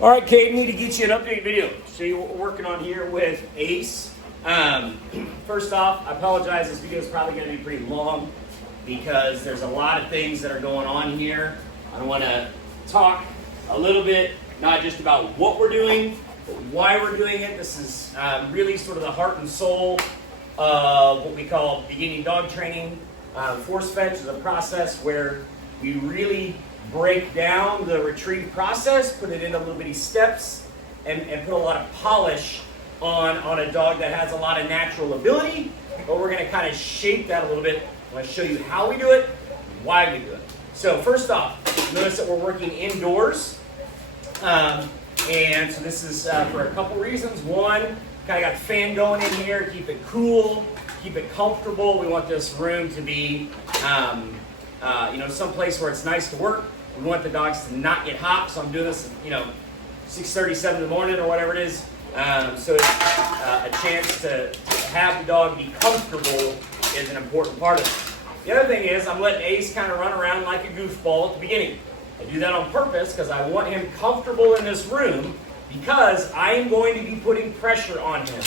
All right, Cade, need to get you an update video. Show you what we're working on here with Ace. First off, I apologize. This video is probably going to be pretty long because there's a lot of things that are going on here. I want to talk a little bit, not just about what we're doing, but why we're doing it. This is really sort of the heart and soul of what we call beginning dog training. Force fetch is a process where we really break down the retrieve process, put it into little bitty steps, and put a lot of polish on a dog that has a lot of natural ability, but we're going to kind of shape that a little bit. I'm going to show you how we do it, why we do it. So first off, notice that we're working indoors, and so this is for a couple reasons. One, kind of got the fan going in here, keep it cool, keep it comfortable. We want this room to be some place where it's nice to work. We want the dogs to not get hot, so I'm doing this, 6:37 in the morning or whatever it is. So it's a chance to have the dog be comfortable is an important part of it. The other thing is I'm letting Ace kind of run around like a goofball at the beginning. I do that on purpose because I want him comfortable in this room because I am going to be putting pressure on him.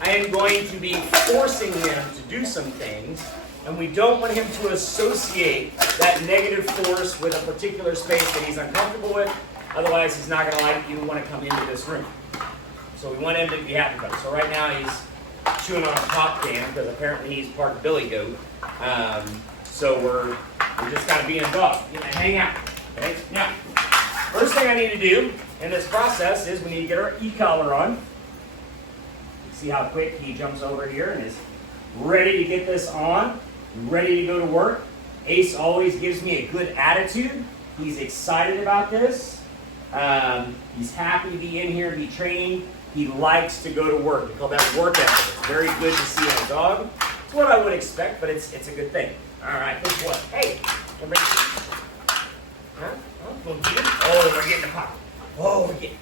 I am going to be forcing him to do some things, and we don't want him to associate that negative force with a particular space that he's uncomfortable with. Otherwise, he's not going to like you want to come into this room. So we want him to be happy about it. So right now he's chewing on a pop can because apparently he's part of Billy Goat. So we're just kind of being a dog. Hang out. Okay? Now, first thing I need to do in this process is we need to get our e-collar on. See how quick he jumps over here and is ready to get this on, ready to go to work. Ace always gives me a good attitude. He's excited about this. He's happy to be in here and be training. He likes to go to work. We call that work ethic. It's very good to see in a dog. It's what I would expect, but it's a good thing. All right, guess what? Hey, oh, we're getting the pop. Oh, we're getting.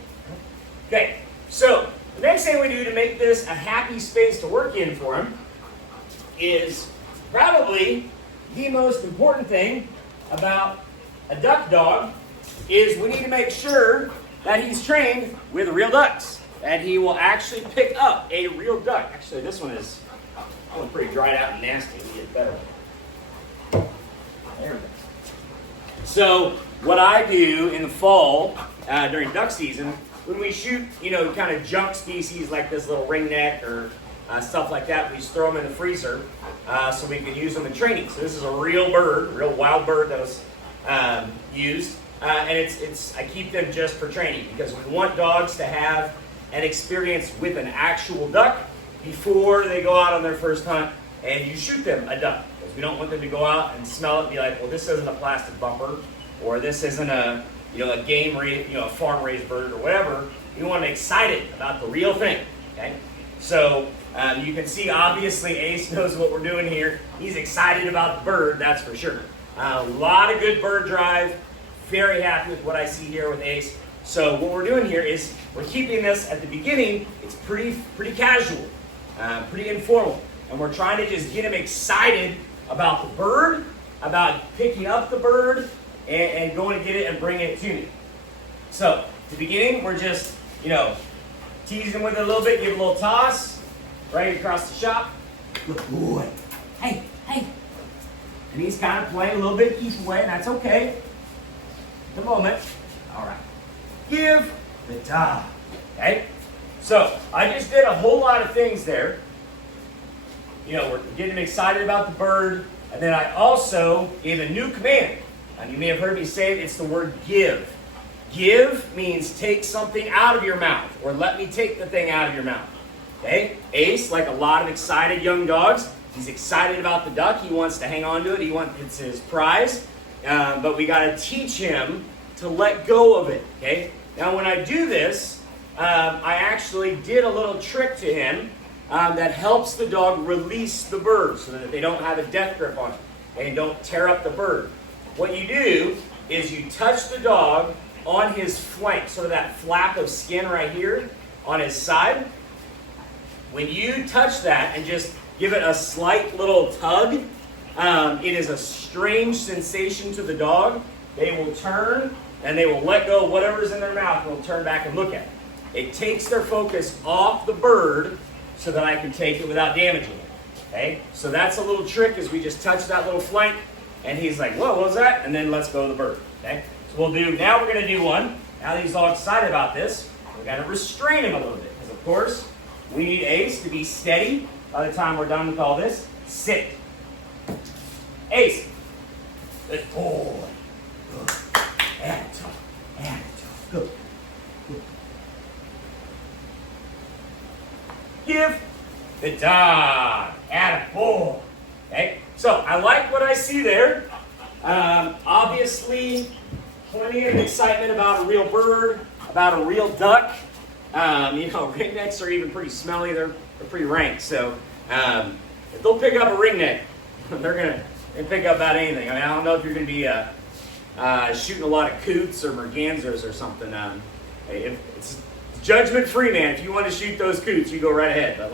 Okay, so the next thing we do to make this a happy space to work in for him is probably the most important thing about a duck dog is we need to make sure that he's trained with real ducks, that he will actually pick up a real duck. Actually, this one is pretty dried out and nasty. We get better. There we go. So what I do in the fall during duck season, when we shoot, kind of junk species like this little ringneck or stuff like that, we just throw them in the freezer so we can use them in training. So this is a real bird, real wild bird that was used, and I keep them just for training because we want dogs to have an experience with an actual duck before they go out on their first hunt and you shoot them a duck, because we don't want them to go out and smell it and be like, well, this isn't a plastic bumper, or this isn't a game raised, a farm raised bird or whatever. We want them excited about the real thing. Okay, so you can see obviously Ace knows what we're doing here. He's excited about the bird, that's for sure. A lot of good bird drive. Very happy with what I see here with Ace. So what we're doing here is we're keeping this at the beginning. It's pretty casual, pretty informal, and we're trying to just get him excited about the bird, about picking up the bird, and going to get it and bring it to me. So at the beginning, we're just tease him with it a little bit, give it a little toss, right across the shop. Good boy. Hey. And he's kind of playing a little bit keep away, and that's okay. At the moment. All right. Give the dog. Okay? So I just did a whole lot of things there. We're getting him excited about the bird, and then I also gave a new command. And you may have heard me say it, it's the word give. Give means take something out of your mouth, or let me take the thing out of your mouth. Okay? Ace, like a lot of excited young dogs, he's excited about the duck. He wants to hang on to it. It's his prize. But we got to teach him to let go of it. Okay? Now, when I do this, I actually did a little trick to him that helps the dog release the bird so that they don't have a death grip on it and don't tear up the bird. What you do is you touch the dog on his flank, sort of that flap of skin right here on his side. When you touch that and just give it a slight little tug, it is a strange sensation to the dog. They will turn and they will let go of whatever's in their mouth and will turn back and look at it. It takes their focus off the bird so that I can take it without damaging it. Okay? So that's a little trick, is we just touch that little flank, and he's like, whoa, what was that? And then let's go to the bird. Okay? So now we're going to do one. Now that he's all excited about this, we got to restrain him a little bit. Because, of course, we need Ace to be steady by the time we're done with all this. Sit. Ace. Good boy. Good. Attitude. Good. Good. Give. Good dog. Attaboy. Okay? So, I like what I see there. Obviously, plenty of excitement about a real bird, about a real duck. Ringnecks are even pretty smelly. They're pretty rank. So, if they'll pick up a ringneck, they're gonna pick up about anything. I mean, I don't know if you're gonna be shooting a lot of coots or mergansers or something. If it's judgment free, man. If you want to shoot those coots, you go right ahead. But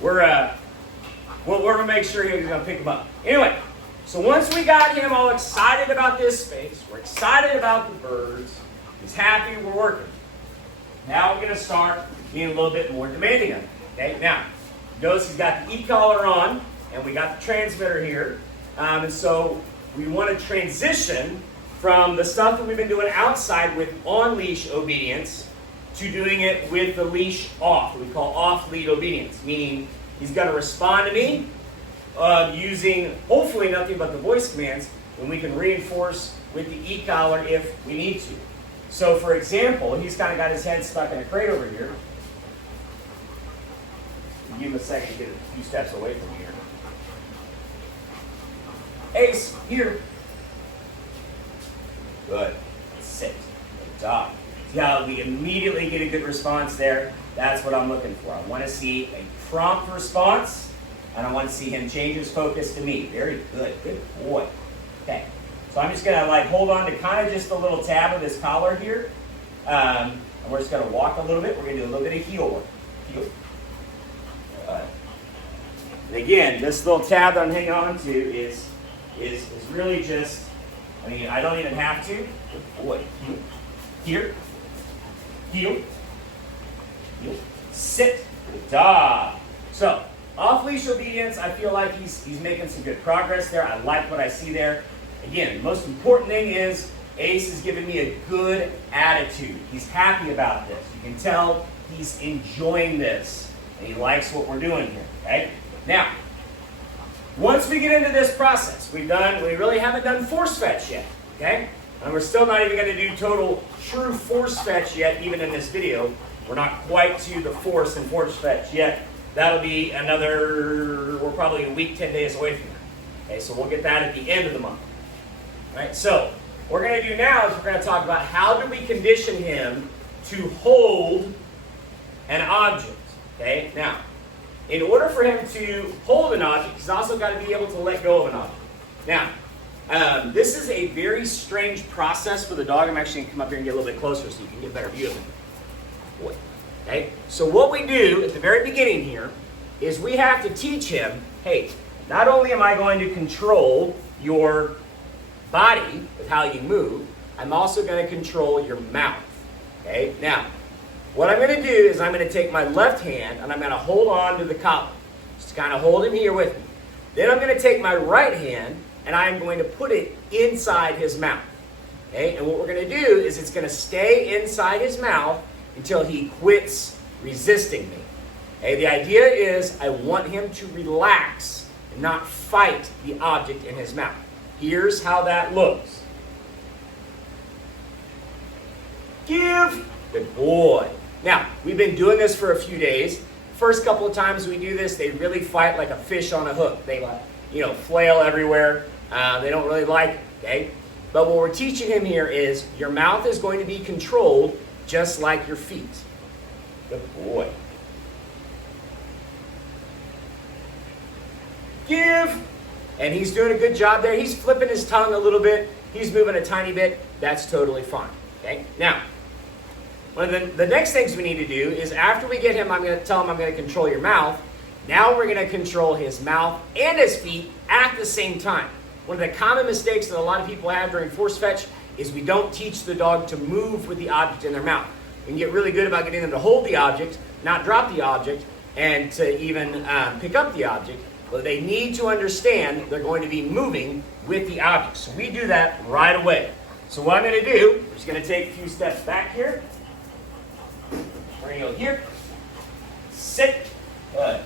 we're gonna make sure he's gonna pick them up. Anyway, so once we got him all excited about this space, we're excited about the birds. He's happy. We're working. Now we're gonna start being a little bit more demanding of him. Okay. Now, notice he's got the e-collar on, and we got the transmitter here, and so we want to transition from the stuff that we've been doing outside with on-leash obedience to doing it with the leash off, what we call off-lead obedience, meaning he's got to respond to me using hopefully nothing but the voice commands, and we can reinforce with the e-collar if we need to. So, for example, he's kind of got his head stuck in a crate over here. Give him a second to get a few steps away from here. Ace, here. Good. Sit. Good job. See how we immediately get a good response there? That's what I'm looking for. I want to see a prompt response, and I want to see him change his focus to me. Very good. Good boy. Okay. So I'm just going to hold on to kind of just a little tab of this collar here. And we're just going to walk a little bit. We're going to do a little bit of heel work. Heel. And again, this little tab that I'm hanging on to is really just, I don't even have to. Good boy. Heel. Here. Heel. Heel. Sit. Good job. So, off-leash obedience, I feel like he's making some good progress there. I like what I see there. Again, the most important thing is Ace is giving me a good attitude. He's happy about this. You can tell he's enjoying this, and he likes what we're doing here. Okay? Now, once we get into this process, we really haven't done force fetch yet. Okay? And we're still not even going to do total true force fetch yet, even in this video. We're not quite to the force and force fetch yet. That'll be we're probably a week, 10 days away from that. Okay, so we'll get that at the end of the month. All right, so what we're going to do now is we're going to talk about how do we condition him to hold an object. Okay, now, in order for him to hold an object, he's also got to be able to let go of an object. Now, this is a very strange process for the dog. I'm actually going to come up here and get a little bit closer so you can get a better view of him. Boy. Okay, so what we do at the very beginning here is we have to teach him, hey, not only am I going to control your body with how you move, I'm also going to control your mouth. Okay, now, what I'm going to do is I'm going to take my left hand and I'm going to hold on to the collar. Just kind of hold him here with me. Then I'm going to take my right hand and I'm going to put it inside his mouth. Okay, and what we're going to do is it's going to stay inside his mouth until he quits resisting me. Okay, the idea is I want him to relax and not fight the object in his mouth. Here's how that looks. Give. Good boy. Now, we've been doing this for a few days. First couple of times we do this, they really fight like a fish on a hook. They flail everywhere. They don't really like it, okay? But what we're teaching him here is your mouth is going to be controlled just like your feet. Good boy. Give. And he's doing a good job there. He's flipping his tongue a little bit. He's moving a tiny bit. That's totally fine. Okay? Now, one of the next things we need to do is after we get him, I'm going to tell him I'm going to control your mouth. Now we're going to control his mouth and his feet at the same time. One of the common mistakes that a lot of people have during force fetch is we don't teach the dog to move with the object in their mouth. We can get really good about getting them to hold the object, not drop the object, and to even pick up the object. But they need to understand they're going to be moving with the object. So we do that right away. So what I'm going to do, we're just going to take a few steps back here. We're going to go here. Sit. Good.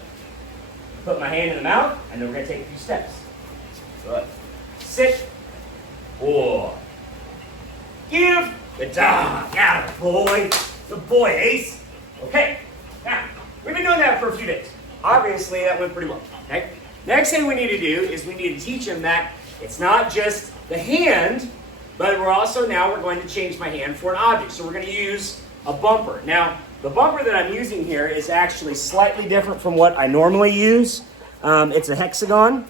Put my hand in the mouth, and then we're going to take a few steps. Good. Sit. Boy. Give. Good job. Yeah, boy. Good boy, Ace. Okay. Now, we've been doing that for a few days. Obviously, that went pretty well. Okay? Next thing we need to do is we need to teach him that it's not just the hand, but we're going to change my hand for an object. So we're going to use a bumper. Now, the bumper that I'm using here is actually slightly different from what I normally use. It's a hexagon.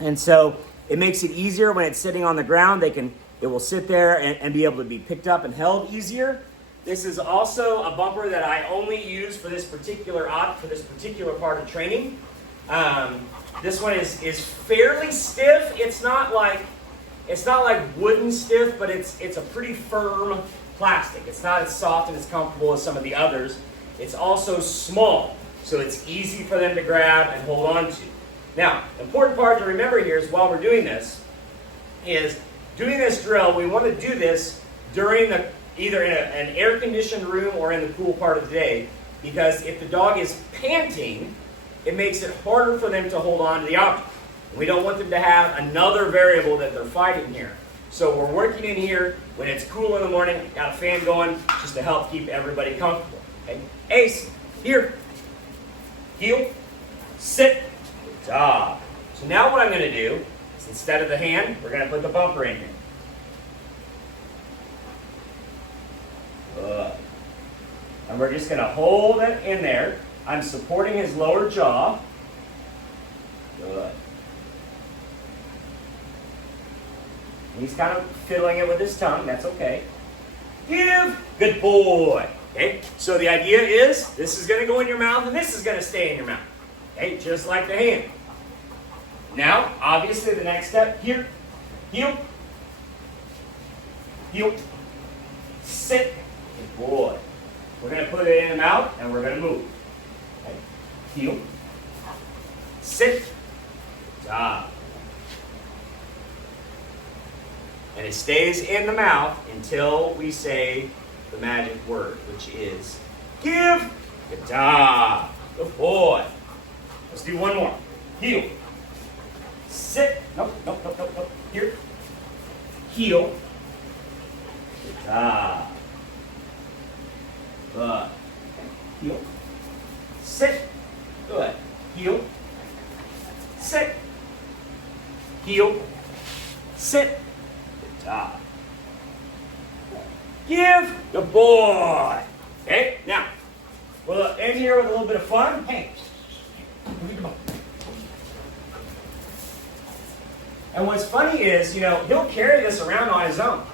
And so it makes it easier when it's sitting on the ground. It will sit there and be able to be picked up and held easier. This is also a bumper that I only use for this particular part of training. This one is fairly stiff. It's not like wooden stiff, but it's a pretty firm plastic. It's not as soft and as comfortable as some of the others. It's also small, so it's easy for them to grab and hold on to. Now, the important part to remember here is while we're doing this drill, we want to do this during either in an air-conditioned room or in the cool part of the day, because if the dog is panting, it makes it harder for them to hold on to the object. We don't want them to have another variable that they're fighting here. So we're working in here when it's cool in the morning, got a fan going, just to help keep everybody comfortable. Okay? Ace, here. Heel. Sit. Good job. So now what I'm going to do is instead of the hand, we're going to put the bumper in here. Good. And we're just going to hold it in there. I'm supporting his lower jaw. Good. He's kind of fiddling it with his tongue. That's okay. Give. Good boy. Okay. So the idea is this is going to go in your mouth and this is going to stay in your mouth. Okay. Just like the hand. Now, obviously, the next step here. Heel. Heel. Sit. Good boy. We're going to put it in the mouth and we're going to move. Okay. Heel. Sit. Good job. And it stays in the mouth until we say the magic word, which is give. Good job. Good boy. Let's do one more. Heel. Sit. Nope. Here. Heel. Good job. Good. Heel. Sit. Good. Heel. Sit. Heel. Sit. Job. Give. Good boy. Okay, now, we'll end here with a little bit of fun. Hey. And what's funny is, he'll carry this around on his own,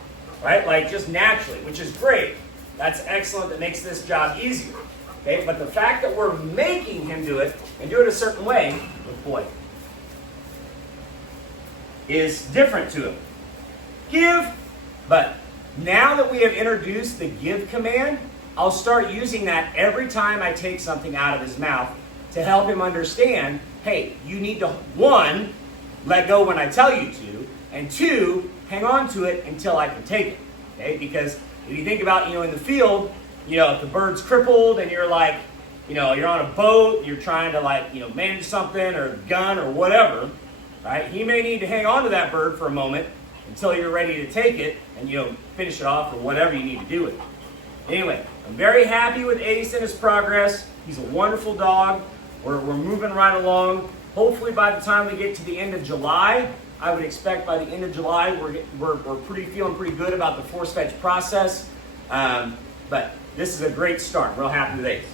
right? Like just naturally, which is great. That's excellent. That makes this job easier. Okay, but the fact that we're making him do it and do it a certain way, good boy, is different to him. Give. But now that we have introduced the give command, I'll start using that every time I take something out of his mouth to help him understand, hey, you need to, 1, let go when I tell you to, and 2, hang on to it until I can take it. Okay? Because if you think about, in the field, if the bird's crippled and you're like, you're on a boat, you're trying to manage something or gun or whatever, right? He may need to hang on to that bird for a moment until you're ready to take it and finish it off or whatever you need to do with it. Anyway, I'm very happy with Ace and his progress. He's a wonderful dog. We're moving right along. Hopefully by the time we get to the end of July, I would expect by the end of July we're feeling pretty good about the force fetch process. But this is a great start. Real happy with Ace.